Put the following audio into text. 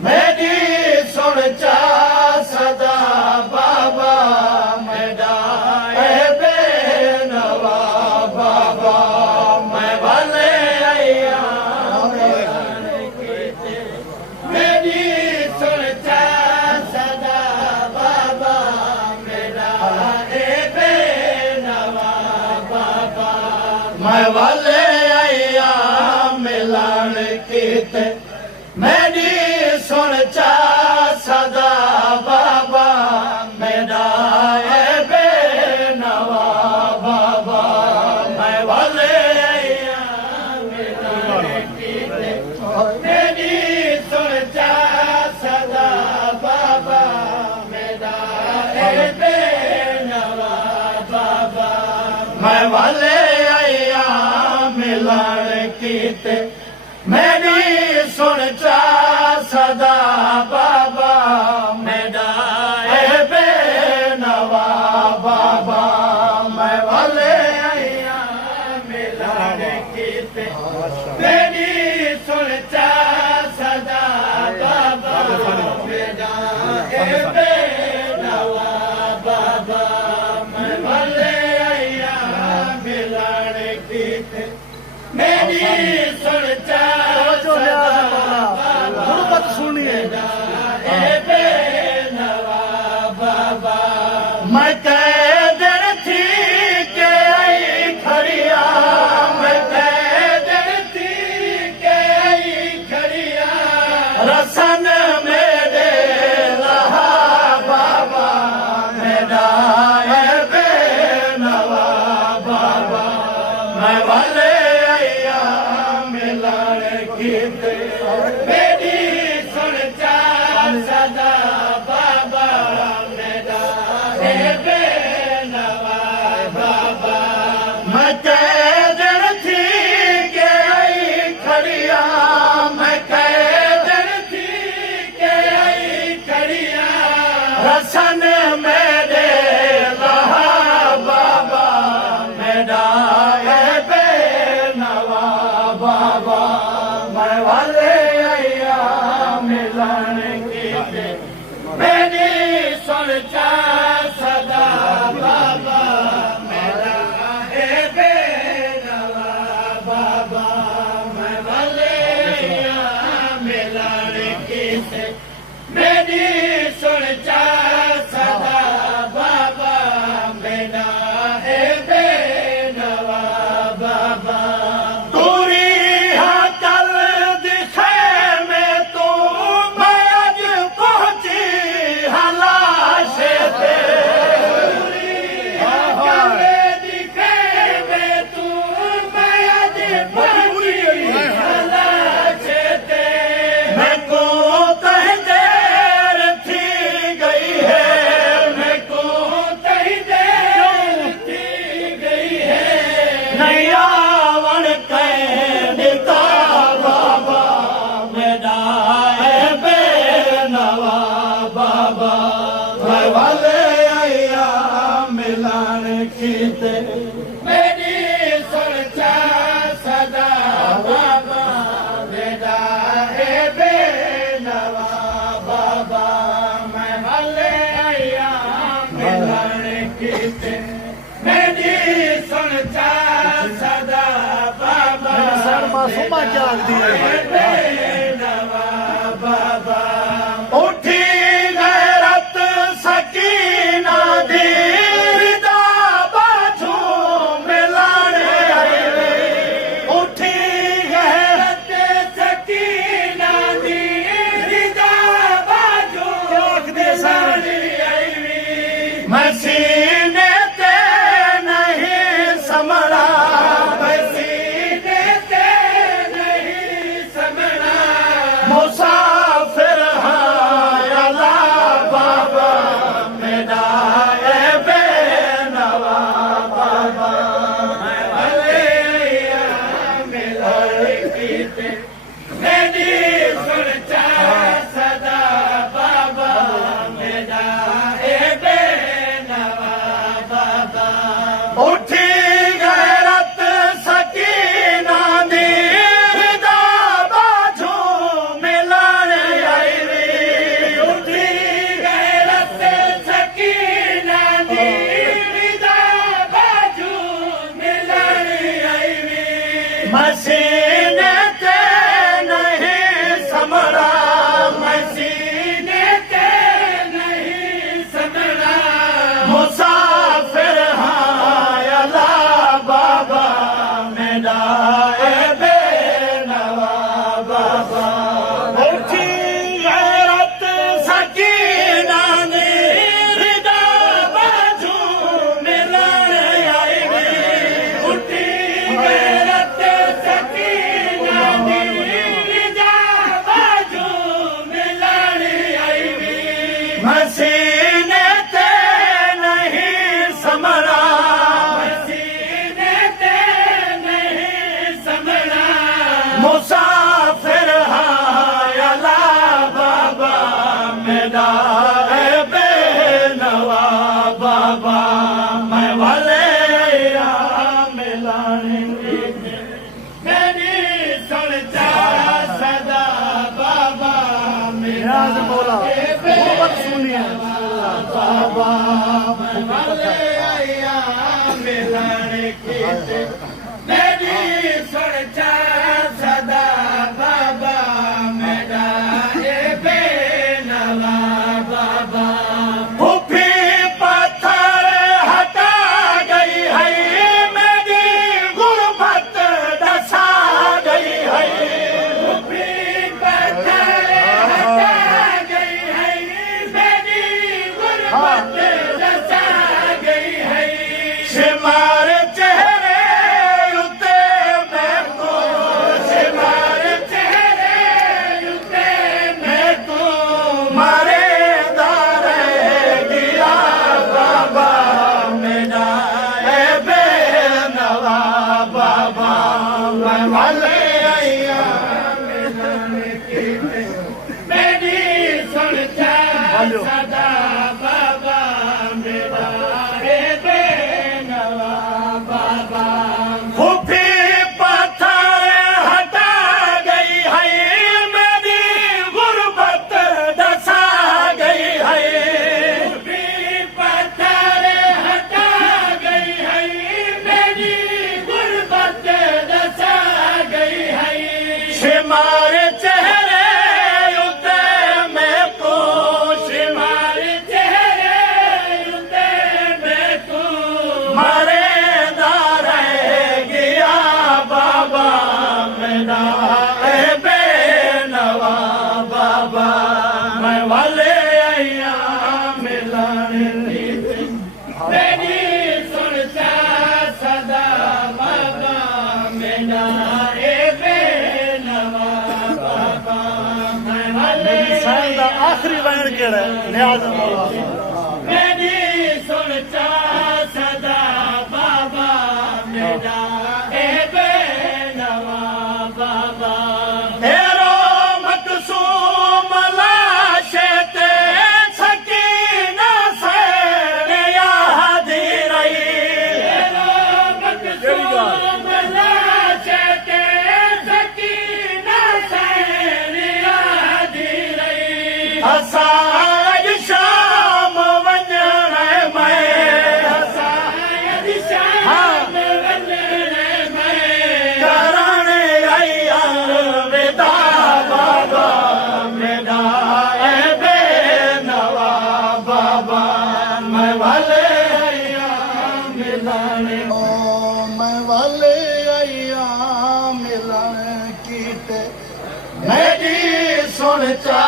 मेरी सुन चा सदा बाबा मेरा बेनवा बाबा मैं वाले आया मेरी सुन चा सदा बाबा मेरा बेनवा बाबा मैं वाले आया मिलन कीते मेरी सुन चा सदा बाबा मेरा बेनवा बाबा मैं वाले आया मिलन कीते मेरी सुन चा सदा बाबा मेरा बेनवा बाबा मैं वाले आया मिलन कीते मेरी सुन चा सदा बाबा मेरा बेनवा बाबा मैं वाले आया मिलन कीते मेरी सुन चा सदा बाबा मेरा बेनवा बाबा मैं वाले आया मिलन कीते मेरी सुन चा गुरुपत सुनिए बेनवा बाबा मैं कैदर थी के आई खड़िया मैं कैदर थी के आई खड़िया रसन मेरे रहा बाबा मेरा बेनवा बाबा मैं वाले कीते मेरी सुन चा सदा बाबा मेरा बेनवा बाबा मैं कैदर थी के आई खड़िया मैं कैदर थी के आई खड़िया रसन मेरे रहा बाबा मेरा बेनवा बाबा मैं वाले आया मिलन कीते मेरी सुन चा सदा बाबा मेरा बेनवा बाबा मैं वाले आया मिलन कीते मेरी सुन चा सदा बाबा मेरा बेनवा बाबा कीते मेरी सुन चा सदा बाबा मेरा बेनवा बाबा मैं वाले आया मिलन कीते मेरी सुन चा सदा बाबा मासूमा क्या बेनवा बाबा उठी गैरत सकीना दी मसीने ते नहीं समरा मसीने ते नहीं समरा मसीने ते नहीं समरा मसीने ते नहीं समरा मुसाफिर हाँ अला बाबा मेरा ए बेनवा बाबा उठी गैरत सकीना ने रिदा बाजू मिलन आएगी उठी गैरत सकीना ने रिदा बाजू मिलन आएगी मसीने ते नहीं समरा मसीने ते नहीं समरा मुसाफिर हाँ अला बाबा मेरा ए बेनवा बाबा मैं वाले मिलाने मेरी सुनता सदा बाबा मेरा न्याज मौला मोहब्बत सुनिए बाबा मैं वाले मिलाने मेरी सुनता सदा बाबा मेरा ए बेनवा बाबा फूफी पत्थर हटा गई है मेरी गुर्बत दसा गई है फूफी पत्थर हटा गई है मेरी गुर्बत दसा गई है शिमार चेहरे उते मैं को शिमार चेहरे उते मैं को मारे दार गिया बाबा मेरा ए बेनवा बाबा मैं वाले आया मेरी सुनता सदा बाबा मेरा ए बेनवा बाबा फूफी पत्थर हटा गई है मेरी गुर्बत दसा गई है फूफी पत्थर हटा गई है मेरी गुर्बत दसा गई है शिमार चेहरे उते मैं को शिमार चेहरे उते मैं को मारे दार गया बाबा मेरा ए बेनवा बाबा मैं वाले आया मिलाने मेरी सुनता सदा बाबा मेरा ए बेनवा बाबा मैं वाले साईं दा आखिरी वैन केड़ा है? न्याज मौला मेरी सुनता सदा बाबा मेरा ए बेनवा बाबा तेरो मकसूम लाशे ते सकीना से यादी रही तेरो मकसूम लाशे ते सकीना से यादी रही असाज शाम वञण में असाज शाम वञण में करण आया विदा बाबा मेरा ए बेनवा बाबा मैं वाले आया मिलाने ओ मैं वाले आया मिलन कीते मेरी सुन चा